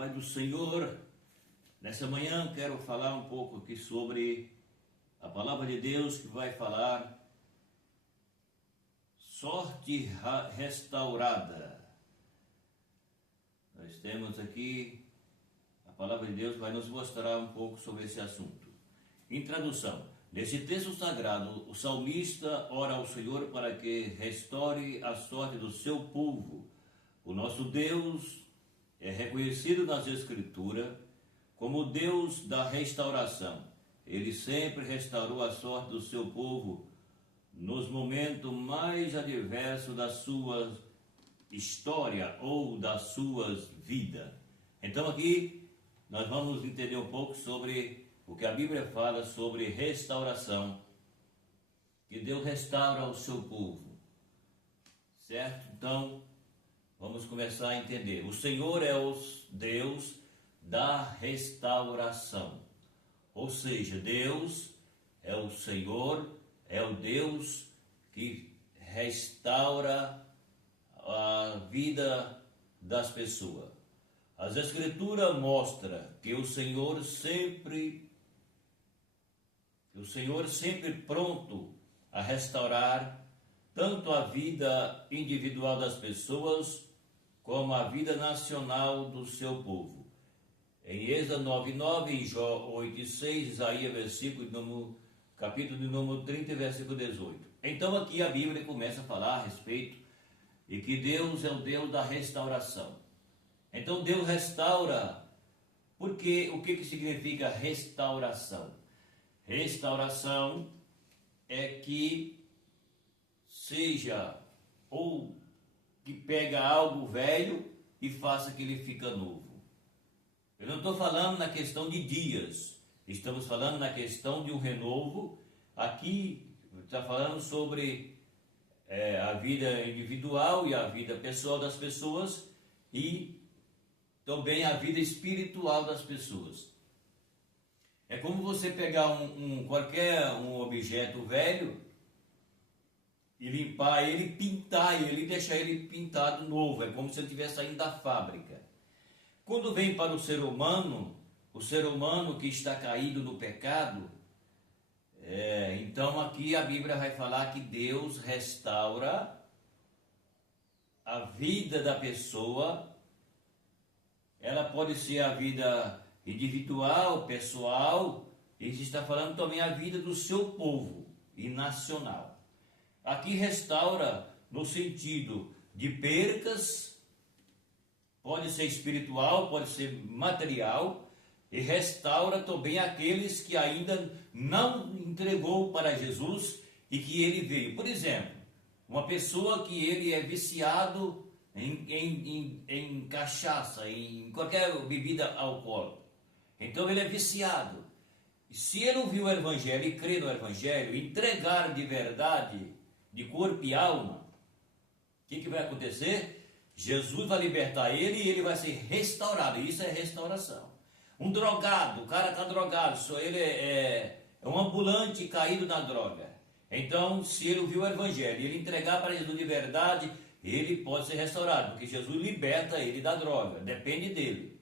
paz do Senhor. Nessa manhã quero falar um pouco aqui sobre a palavra de Deus que vai falar sorte restaurada. Nós temos aqui a palavra de Deus que vai nos mostrar um pouco sobre esse assunto. Em tradução, nesse texto sagrado, o salmista ora ao Senhor para que restaure a sorte do seu povo. O nosso Deus é reconhecido nas Escrituras como o Deus da restauração. Ele sempre restaurou a sorte do seu povo nos momentos mais adversos da sua história ou das suas vidas. Então aqui nós vamos entender um pouco sobre o que a Bíblia fala sobre restauração, que Deus restaura o seu povo, certo? Então vamos começar a entender. O Senhor é o Deus da restauração. Ou seja, Deus é o Senhor, é o Deus que restaura a vida das pessoas. As Escrituras mostram que o Senhor sempre pronto a restaurar tanto a vida individual das pessoas como a vida nacional do seu povo. Em Êxodo 9:9, em Jó 8:6, Isaías capítulo de número 30, versículo 18. Então aqui a Bíblia começa a falar a respeito de que Deus é o Deus da restauração. Então Deus restaura, porque o que significa restauração? Restauração é que seja ou que pega algo velho e faça que ele fica novo. Eu não estou falando na questão de dias, estamos falando na questão de um renovo. Aqui está falando sobre a vida individual e a vida pessoal das pessoas e também a vida espiritual das pessoas. É como você pegar qualquer objeto velho e limpar ele, pintar ele e deixar ele pintado novo. É como se ele estivesse saindo da fábrica. Quando vem para o ser humano que está caído no pecado, então aqui a Bíblia vai falar que Deus restaura a vida da pessoa. Ela pode ser a vida individual, pessoal, e se está falando também a vida do seu povo e nacional. Aqui restaura no sentido de percas, pode ser espiritual, pode ser material, e restaura também aqueles que ainda não entregou para Jesus e que ele veio. Por exemplo, uma pessoa que ele é viciado em cachaça, em qualquer bebida alcoólica. Então ele é viciado. Se ele ouvir o Evangelho e crer no Evangelho, entregar de verdade, de corpo e alma, o que vai acontecer? Jesus vai libertar ele e ele vai ser restaurado. Isso é restauração. Um drogado, o cara está drogado, só ele é um ambulante caído na droga. Então, se ele ouvir o Evangelho e ele entregar para Jesus de verdade, ele pode ser restaurado, porque Jesus liberta ele da droga, depende dele.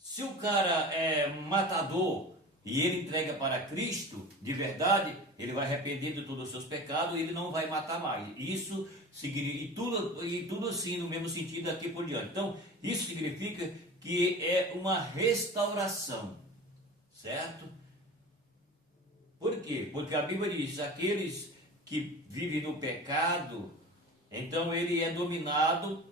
Se o cara é matador e ele entrega para Cristo de verdade, ele vai arrepender de todos os seus pecados e ele não vai matar mais. Isso significa, e tudo assim no mesmo sentido aqui por diante. Então, isso significa que é uma restauração, certo? Por quê? Porque a Bíblia diz, aqueles que vivem no pecado, então ele é dominado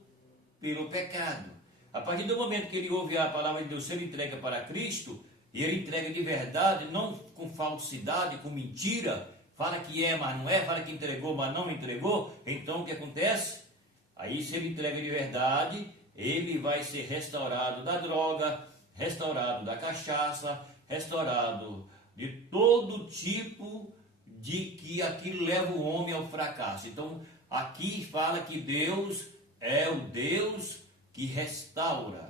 pelo pecado. A partir do momento que ele ouve a palavra de Deus, se ele entrega para Cristo, e ele entrega de verdade, não com falsidade, com mentira, fala que é, mas não é, fala que entregou, mas não entregou, então o que acontece? Aí se ele entrega de verdade, ele vai ser restaurado da droga, restaurado da cachaça, restaurado de todo tipo de que aquilo leva o homem ao fracasso. Então aqui fala que Deus é o Deus que restaura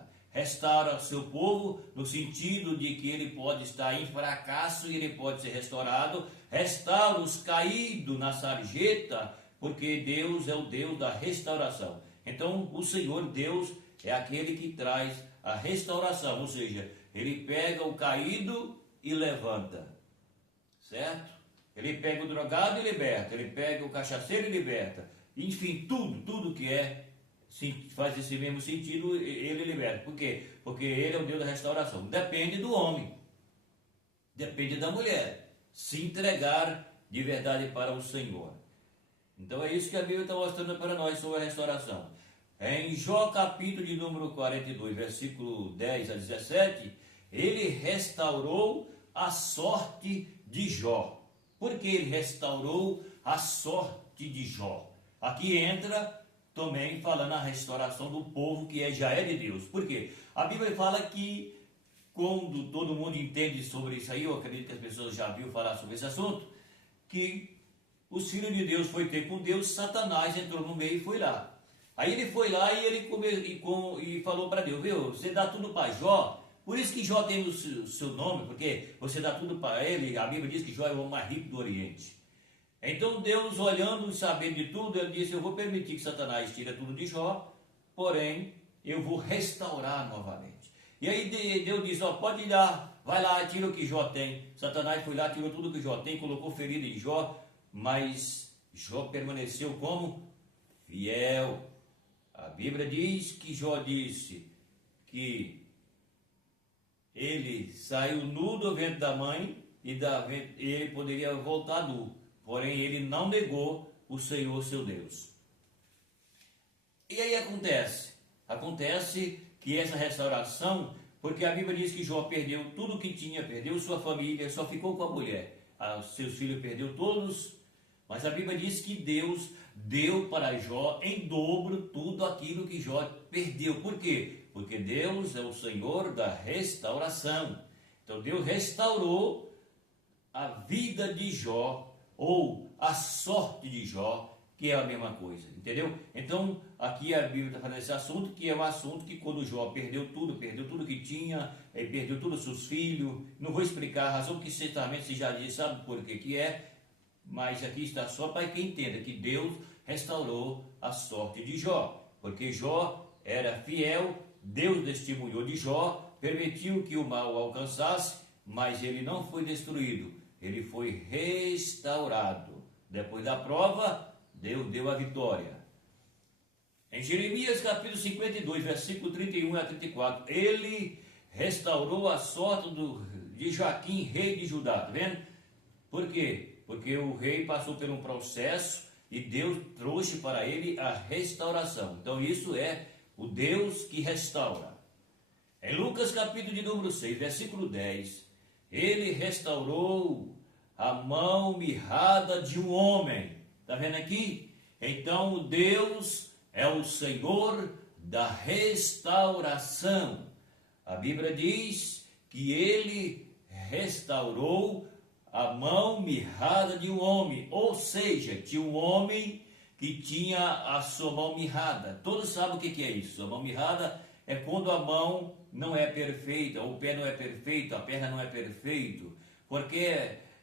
seu povo no sentido de que ele pode estar em fracasso e ele pode ser restaurado, restaura os caídos na sarjeta, porque Deus é o Deus da restauração. Então o Senhor Deus é aquele que traz a restauração, ou seja, ele pega o caído e levanta, certo? Ele pega o drogado e liberta, ele pega o cachaceiro e liberta, enfim, tudo que faz esse mesmo sentido, ele liberta. Por quê? Porque ele é o Deus da restauração. Depende do homem, depende da mulher se entregar de verdade para o Senhor. Então é isso que a Bíblia está mostrando para nós sobre a restauração. Em Jó capítulo de número 42, versículo 10 a 17, ele restaurou a sorte de Jó. Por que ele restaurou a sorte de Jó? Aqui entra também falando a restauração do povo que já é de Deus. Por quê? A Bíblia fala que quando todo mundo entende sobre isso aí, eu acredito que as pessoas já viram falar sobre esse assunto, que os filhos de Deus foi ter com Deus, Satanás entrou no meio e foi lá. Aí ele foi lá e ele falou para Deus, viu, você dá tudo para Jó, por isso que Jó tem o seu nome, porque você dá tudo para ele, a Bíblia diz que Jó é o homem mais rico do Oriente. Então Deus, olhando e sabendo de tudo, ele disse, eu vou permitir que Satanás tire tudo de Jó, porém eu vou restaurar novamente. E aí Deus diz, ó, pode ir lá, vai lá, tira o que Jó tem. Satanás foi lá, tirou tudo que Jó tem, colocou ferida em Jó, mas Jó permaneceu como? Fiel. A Bíblia diz que Jó disse que ele saiu nu do ventre da mãe e ele poderia voltar nu. Porém, ele não negou o Senhor, seu Deus. E aí acontece que essa restauração, porque a Bíblia diz que Jó perdeu tudo o que tinha, perdeu sua família, só ficou com a mulher. Seus filhos perdeu todos, mas a Bíblia diz que Deus deu para Jó em dobro tudo aquilo que Jó perdeu. Por quê? Porque Deus é o Senhor da restauração. Então Deus restaurou a vida de Jó, ou a sorte de Jó, que é a mesma coisa, entendeu? Então, aqui a Bíblia está falando esse assunto, que é um assunto que quando Jó perdeu tudo que tinha, perdeu todos os seus filhos, não vou explicar a razão, que certamente você já disse, sabe por que é, mas aqui está só para que entenda que Deus restaurou a sorte de Jó, porque Jó era fiel, Deus testemunhou de Jó, permitiu que o mal o alcançasse, mas ele não foi destruído, ele foi restaurado. Depois da prova, Deus deu a vitória. Em Jeremias capítulo 52, versículo 31 a 34, ele restaurou a sorte de Joaquim, rei de Judá. Tá vendo? Por quê? Porque o rei passou por um processo e Deus trouxe para ele a restauração. Então isso é o Deus que restaura. Em Lucas capítulo de número 6, versículo 10, ele restaurou a mão mirrada de um homem. Está vendo aqui? Então Deus é o Senhor da restauração. A Bíblia diz que ele restaurou a mão mirrada de um homem. Ou seja, tinha um homem que tinha a sua mão mirrada. Todos sabem o que é isso. A mão mirrada é quando a mão não é perfeita, o pé não é perfeito, a perna não é perfeito, porque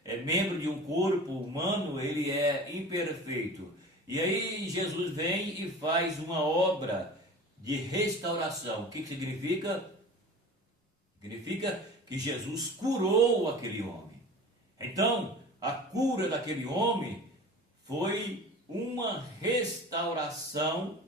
é membro de um corpo humano, ele é imperfeito. E aí Jesus vem e faz uma obra de restauração. O que significa? Significa que Jesus curou aquele homem. Então, a cura daquele homem foi uma restauração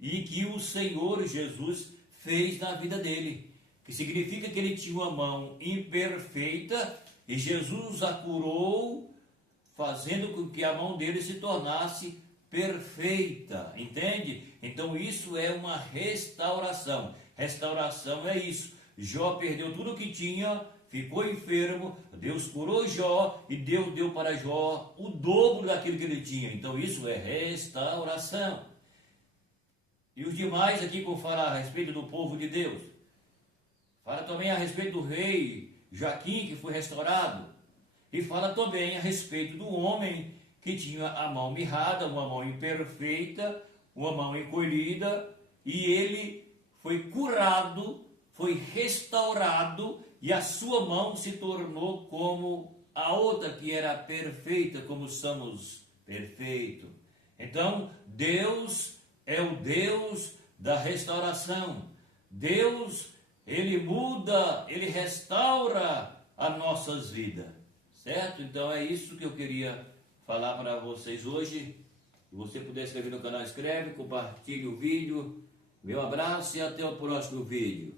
e que o Senhor Jesus fez na vida dele. Que significa que ele tinha uma mão imperfeita e Jesus a curou, fazendo com que a mão dele se tornasse perfeita, entende? Então isso é uma restauração. Restauração é isso. Jó perdeu tudo o que tinha, ficou enfermo, Deus curou Jó e Deus deu para Jó o dobro daquilo que ele tinha. Então isso é restauração. E os demais aqui vão falar a respeito do povo de Deus. Fala também a respeito do rei Joaquim, que foi restaurado. E fala também a respeito do homem que tinha a mão mirrada, uma mão imperfeita, uma mão encolhida, e ele foi curado, foi restaurado, e a sua mão se tornou como a outra que era perfeita, como somos perfeitos. Então, Deus é o Deus da restauração. Deus, Ele muda, Ele restaura as nossas vidas, certo? Então é isso que eu queria falar para vocês hoje. Se você puder inscrever no canal, inscreve, compartilhe o vídeo. Meu abraço e até o próximo vídeo.